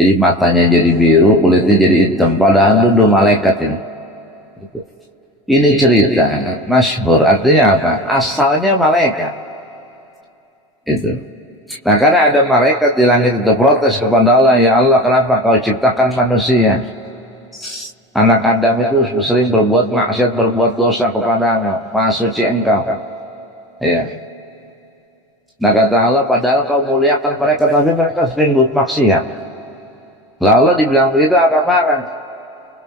Jadi matanya jadi biru, kulitnya jadi hitam, padahal itu malaikat ini. Ini cerita masyhur, artinya apa? Asalnya malaikat. Itu. Nah, karena ada malaikat di langit itu protes kepada Allah, ya Allah, kenapa kau ciptakan manusia? Anak Adam itu sering berbuat maksiat, berbuat dosa kepadamu, Maha Suci Engkau. Ya. Nah, kata Allah, padahal kau muliakan mereka, tapi mereka sering buat maksiat. Lalu Allah dibilang begitu akan marah.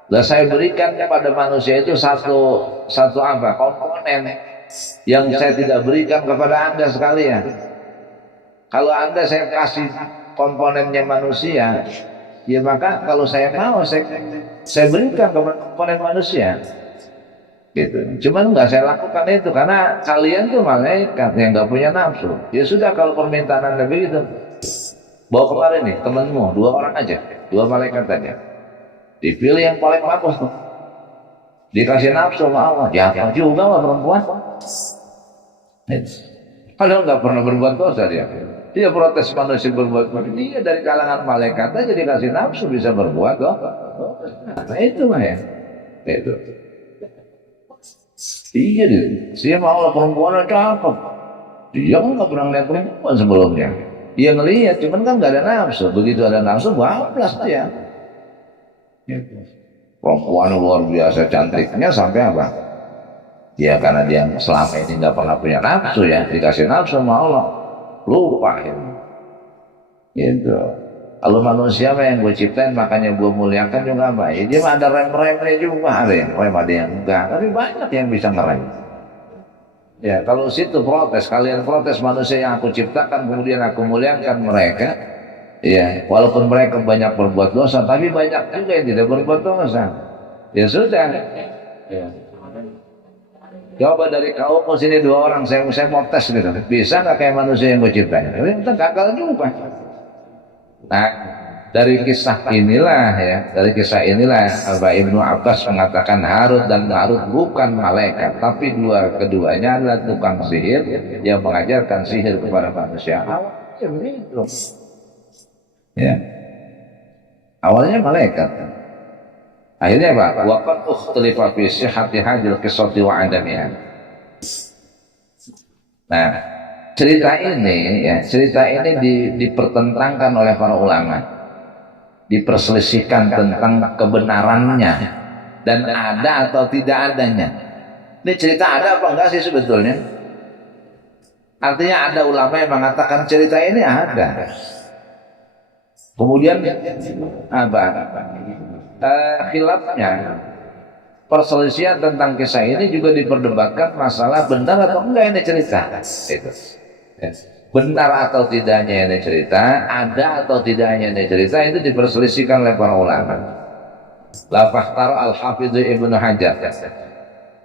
Lah saya berikan kepada manusia itu satu apa? Komponen yang saya tidak berikan kepada Anda sekalian. Kalau Anda saya kasih komponennya manusia, ya maka kalau saya mau saya berikan komponen manusia. Gitu. Cuman nggak saya lakukan itu karena kalian tuh malaikat yang nggak punya nafsu. Ya sudah, kalau permintaan Anda begitu, bawa kemarin nih temanmu 2 orang aja, 2 malaikat aja. Dipilih yang paling bagus tuh. Dikasih nafsu sama Allah. Jatuh juga sama perempuan. Padahal nggak pernah berbuat dosa dia. Dia protes manusia berbuat dosa. Dia dari kalangan malaikat aja dikasih nafsu bisa berbuat dosa. Nah itu mah ya. Itu. Iya dia. Siapa Allah perempuan cakep. Dia kan nggak pernah lihat perempuan sebelumnya. Dia ngelihat, cuman kan nggak ada nafsu. Begitu ada nafsu, bablas dia. Perempuan luar biasa cantiknya sampai apa? Ya karena dia selama ini nggak pernah punya nafsu ya, dikasih nafsu sama Allah, lupa ya. Gitu. Kalau manusia yang gue ciptain makanya gue muliakan juga apa? Ya dia ada rem-remnya juga, ada yang rem, ada yang enggak, tapi banyak yang bisa ngerem. Ya kalau situ protes, kalian protes manusia yang aku ciptakan kemudian aku muliakan mereka. Ya, walaupun mereka banyak berbuat dosa, tapi banyak juga yang tidak berbuat dosa. Ya sudah. Ya. Coba dari kaum ke sini 2 orang, saya mau tes gitu. Bisa nggak kayak manusia yang gue ciptain? Kita gagal juga. Nah, dari kisah inilah Ibnu Abbas mengatakan Harut dan Marut bukan malaikat, tapi keduanya adalah tukang sihir yang mengajarkan sihir kepada manusia. Awalnya begitu. Ya. Awalnya malaikat. Akhirnya apa? Waqad ukhtalifa fi sihhati hadhil qissati wa adamiha. Nah, cerita ini dipertentangkan oleh para ulama. Diperselisihkan tentang kebenarannya dan ada atau tidak adanya. Ini cerita ada apa enggak sih sebetulnya? Artinya ada ulama yang mengatakan cerita ini ada. Kemudian khilafnya, perselisihan tentang kisah ini juga diperdebatkan masalah benar atau enggak ini cerita. Itu. Benar atau tidaknya ini cerita, ada atau tidaknya ini cerita, itu diperselisihkan oleh para ulama. Lafahtar al-Hafidh Ibnu Hajar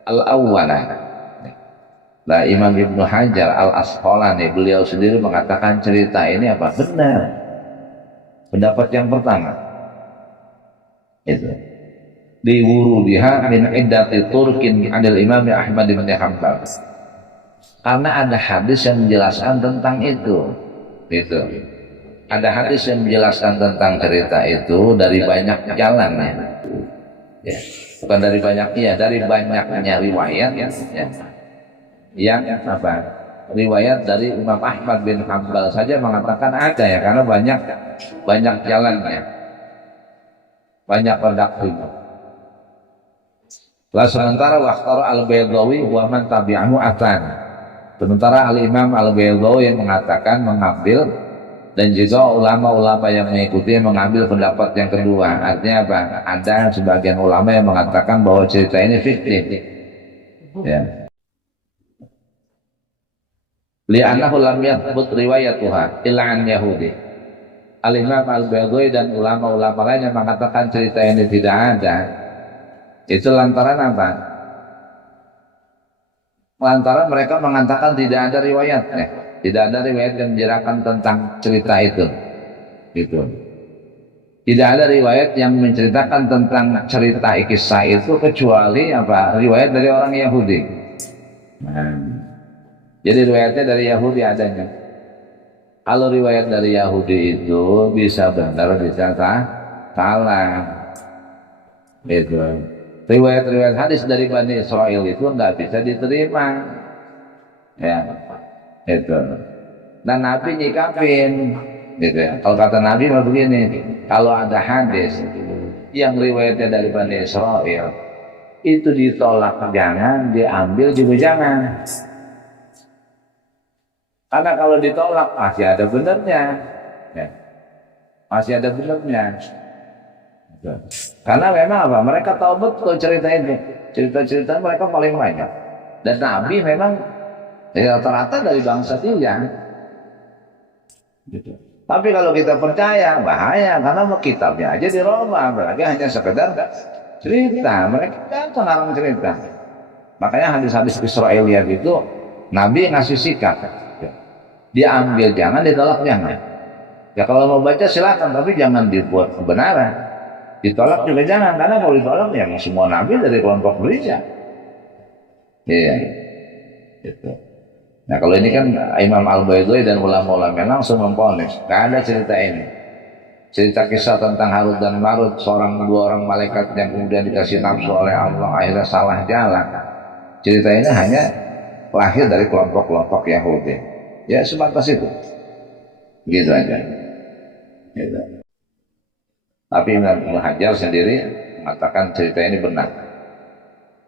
al-Awwalah. Nah, Imam Ibnu Hajar al-Asqalani beliau sendiri mengatakan cerita ini apa? Benar. Pendapat yang pertama itu diwurudiha min iddati turkin adil Imam Ahmad bin Hanbal, karena ada hadis yang menjelaskan tentang itu. Ada hadis yang menjelaskan tentang cerita itu dari banyak jalan ya. Bukan dari banyaknya, dari banyaknya riwayat ya. Yang apa? Riwayat dari Imam Ahmad bin Hanbal saja mengatakan ada ya, karena banyak jalannya, banyak redaksinya. Lah sementara Waqtar al-Baydawi wa man tabi'ahu atan. Sementara al-Imam al-Baydawi yang mengatakan mengambil, dan juga ulama-ulama yang mengikuti mengambil pendapat yang kedua. Artinya apa? Ada sebagian ulama yang mengatakan bahwa cerita ini fiktif. Ya. Li'annahu lam yathbut riwayatuha illa an Yahudi. Al-Imam Al-Baydawi dan ulama-ulama lain yang mengatakan cerita ini tidak ada, itu lantaran apa? Lantaran mereka mengatakan tidak ada riwayatnya, tidak ada riwayat yang menjelaskan tentang cerita itu. Gitu. Tidak ada riwayat yang menceritakan tentang cerita kisah itu kecuali apa? Riwayat dari orang Yahudi. Nah, jadi riwayatnya dari Yahudi adanya. Kalau riwayat dari Yahudi itu bisa benar, bisa salah. Itu. Riwayat-riwayat hadis dari Bani Israel itu nggak bisa diterima. Ya, itu. Dan Nabi nyikapin, gitu ya. Kalau kata Nabi mah begini, kalau ada hadis yang riwayatnya dari Bani Israel itu ditolak jangan, diambil juga jangan. Karena kalau ditolak masih ada benernya, ya. Masih ada benernya. Karena memang apa? Mereka tahu betul cerita ini, cerita-cerita mereka paling banyak. Dan Nabi memang rata-rata dari bangsa dia. Gitu. Tapi kalau kita percaya bahaya, karena kitabnya aja dirubah, berarti hanya sekedar cerita. Mereka kan ngarang cerita. Makanya hadis-hadis Israeliat itu Nabi ngasih sikap. Diambil jangan, ditolak jangan. Ya kalau mau baca silakan, tapi jangan dibuat kebenaran. Ditolak juga jangan, karena kalau ditolak ya semua nabi dari kelompok gereja. Iya, gitu. Nah kalau ini kan Imam Al-Baidai dan ulama-ulama langsung memponis, nggak ada cerita ini. Cerita kisah tentang Harut dan Marut, dua orang malaikat yang kemudian dikasih nafsu oleh Allah akhirnya salah jalan. Cerita ini hanya lahir dari kelompok-kelompok Yahudi. Ya sebatas itu, gitu aja. Gitu. Tapi Ibnu Hajar sendiri mengatakan cerita ini benar,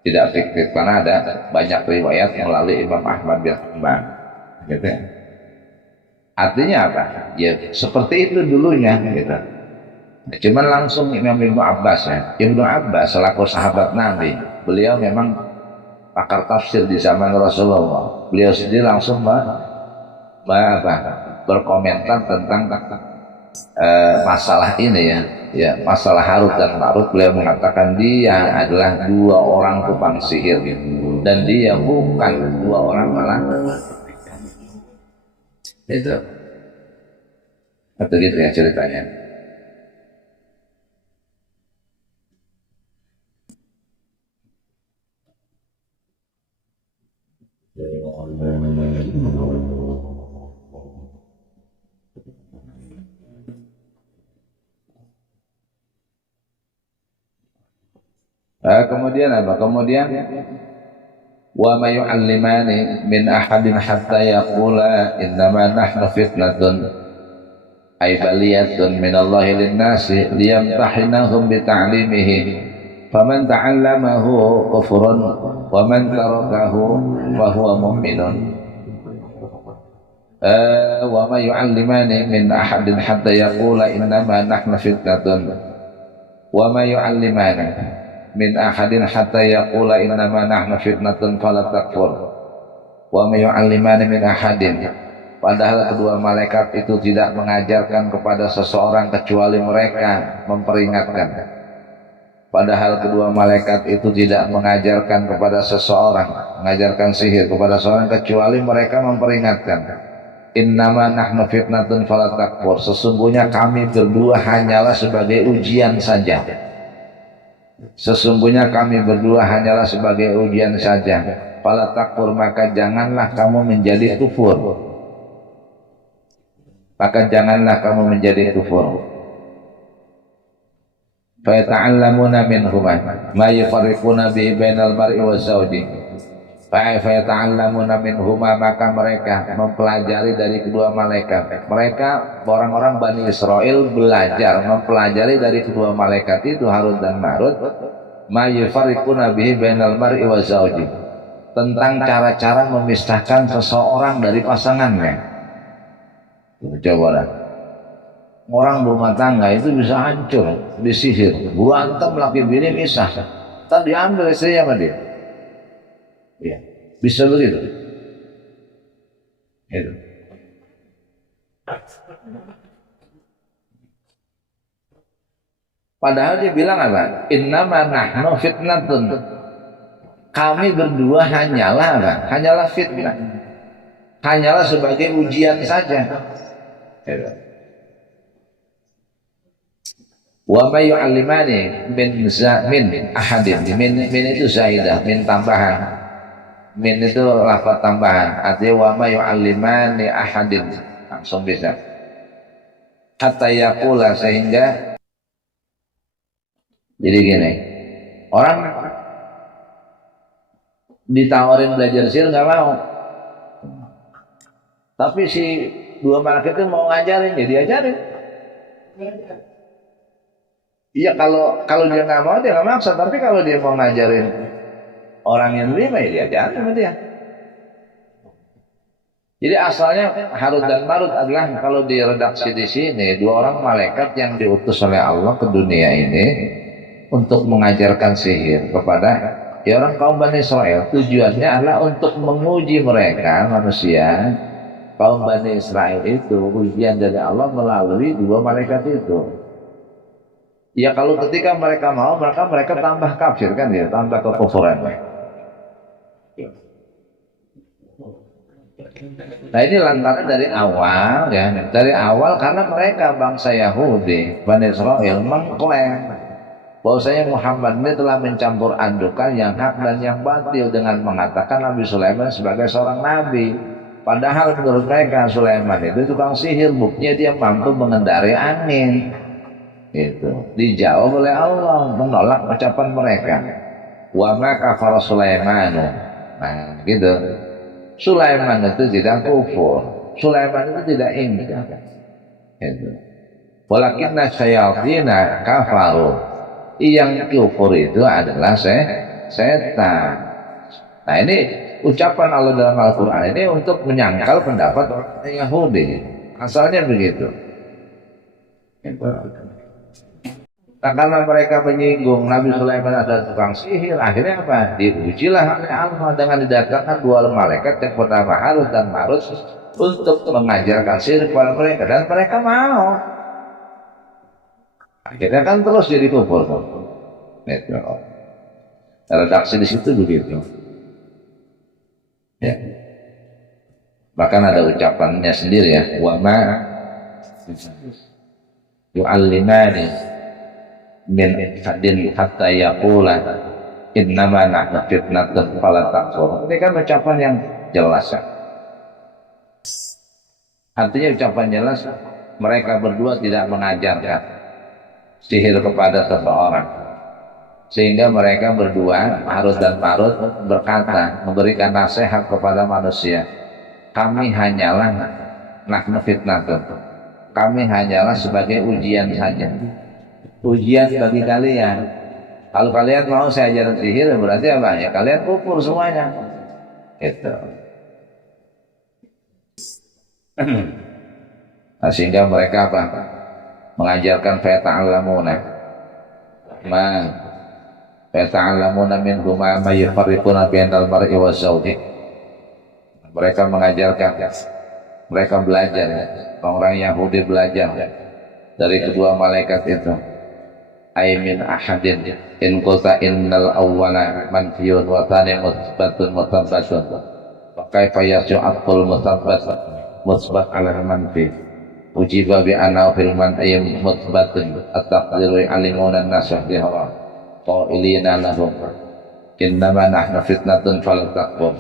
tidak fiktif, karena ada banyak riwayat yang melalui Imam Ahmad bin Hanbal. Gitu. Artinya apa? Ya seperti itu dulunya. Gitu. Cuman langsung Imam Ibnu Abbas ya. Ibnu Abbas selaku sahabat Nabi, beliau memang pakar tafsir di zaman Rasulullah. Beliau sendiri langsung berkomentar tentang masalah ini ya, masalah Harut dan Marut. Beliau mengatakan dia adalah dua orang tukang sihir dan dia bukan dua orang malaikat. Itu atau gitu ya ceritanya. Kemudian apa? Kemudian wa ma yu'allimani min ahadin hatta yaqula innama nahnu fitnatun ay baliyatun min Allahi lin-nasi liyamtahinahum bi ta'limihi faman ta'allamahu kufrun wa man tarakahu fa huwa mu'minun. Wa ma yu'allimani min ahadin hatta yaqula innama nahnu fitnatun wa ma yu'allimani min ahadin hatta yaqula innama nahnu fitnatun fala takfur wa ma yu'allimani min ahadin. Padahal kedua malaikat itu tidak mengajarkan kepada seseorang kecuali mereka memperingatkan. Padahal kedua malaikat itu tidak mengajarkan kepada seseorang, mengajarkan sihir kepada seseorang kecuali mereka memperingatkan. Innama nahnu fitnatun fala takfur. Sesungguhnya kami berdua hanyalah sebagai ujian saja. Sesungguhnya kami berdua hanyalah sebagai ujian saja. Fala takfur, maka janganlah kamu menjadi kufur. Maka janganlah kamu menjadi kufur. Fa yata'allamuna minhuma ma yufarriquna bi bainal mar'i wa zawji. Fa yata'allamuna minhuma, maka mereka mempelajari dari kedua malaikat. Mereka orang-orang Bani Israel belajar mempelajari dari kedua malaikat itu Harut dan Marut ma yufarriquna bihi bainal mar'i wa zawji, tentang cara-cara memisahkan seseorang dari pasangannya. Cobalah, orang berumah tangga itu bisa hancur disihir, berantem laki bini misah, tak diambil istrinya sama dia. Iya, bisa begitu. Itu. Padahal dia bilang apa? Innama nahnu fitnatun. Kami berdua hanyalah apa? Hanyalah fitnah. Hanyalah sebagai ujian saja. Wa ma yu'allimani min ahadin. Min itu zaidah, min tambahan. Min itu lafaz tambahan. Artinya wa ma yu'allimani ahadin. langsung bisa. Hatta yaqula, sehingga jadi gini, orang ditawarin belajar sihir nggak mau, tapi si dua malaikat itu mau ngajarin, ya diajarin. Iya, kalau dia nggak mau, dia nggak maksa. Tapi kalau dia mau ngajarin orang yang terima, ya diajarin sama dia. Jadi asalnya Harut dan Marut adalah, kalau di redaksi di sini, dua orang malaikat yang diutus oleh Allah ke dunia ini untuk mengajarkan sihir kepada orang kaum Bani Israel. Tujuannya adalah untuk menguji mereka, manusia kaum Bani Israel itu, ujian dari Allah melalui dua malaikat itu. Ya kalau ketika mereka mau, mereka tambah kafir kan ya, tambah kekufuran. Nah ini lantaran dari awal ya, dari awal karena mereka bangsa Yahudi, Bani Israel mengklaim bahwasanya Muhammad ini telah mencampur adukan yang hak dan yang batil dengan mengatakan Nabi Sulaiman sebagai seorang nabi. Padahal menurut mereka Sulaiman itu tukang sihir, buktinya dia mampu mengendarai angin. Itu dijawab oleh Allah, menolak ucapan mereka. Wa ma kafara Sulaimanu. Nah gitu, Sulaiman itu tidak kufur, Sulaiman itu tidak ingkar. Itu. Walakinna syayatina kafaru. Yang kufur itu adalah setan. Nah ini ucapan Allah dalam Al-Quran ini untuk menyangkal pendapat orang Yahudi. Asalnya begitu. Nah, karena mereka menyinggung Nabi Sulaiman adalah tukang sihir, akhirnya apa? Diujilah oleh Allah dengan didatangkan dua malaikat yang bernama Harut dan Marut untuk mengajarkan sihir kepada mereka, dan mereka mau. Akhirnya kan terus jadi kufur. Itu. Redaksi di situ begitu. Ya. Bahkan ada ucapannya sendiri ya, wa ma yu'allimani min hadin hatta yaqula innama nahnu fitnatun fala takfur. Ini kan ucapan yang jelas ya. Artinya ucapan jelas, mereka berdua tidak mengajarkan sihir kepada seseorang, sehingga mereka berdua Harut dan Marut berkata, memberikan nasihat kepada manusia, kami hanyalah nahnu fitnatun, kami hanyalah sebagai ujian saja, ujian bagi kalian. Kalau kalian mau saya ajarin sihir, berarti apa? Ya kalian kufur semuanya. Gitu. Nah, sehingga mereka apa? Mengajarkan fata'allamuna minhum ma yufarriquna bainal mar'i wa zawji. Mereka mengajarkan, mereka belajar, orang Yahudi belajar dari kedua malaikat itu. Aimin ahadin in qulta innal awwala manfiyun wa thani musbatun mutabbatun wa kaifa yas'aqul musbat ala manfi ujiba bi anna fil man'i musbatun at-taqdiru alimuna an-nasah biha qailina lahum innama nahnu fitnatun fala takfur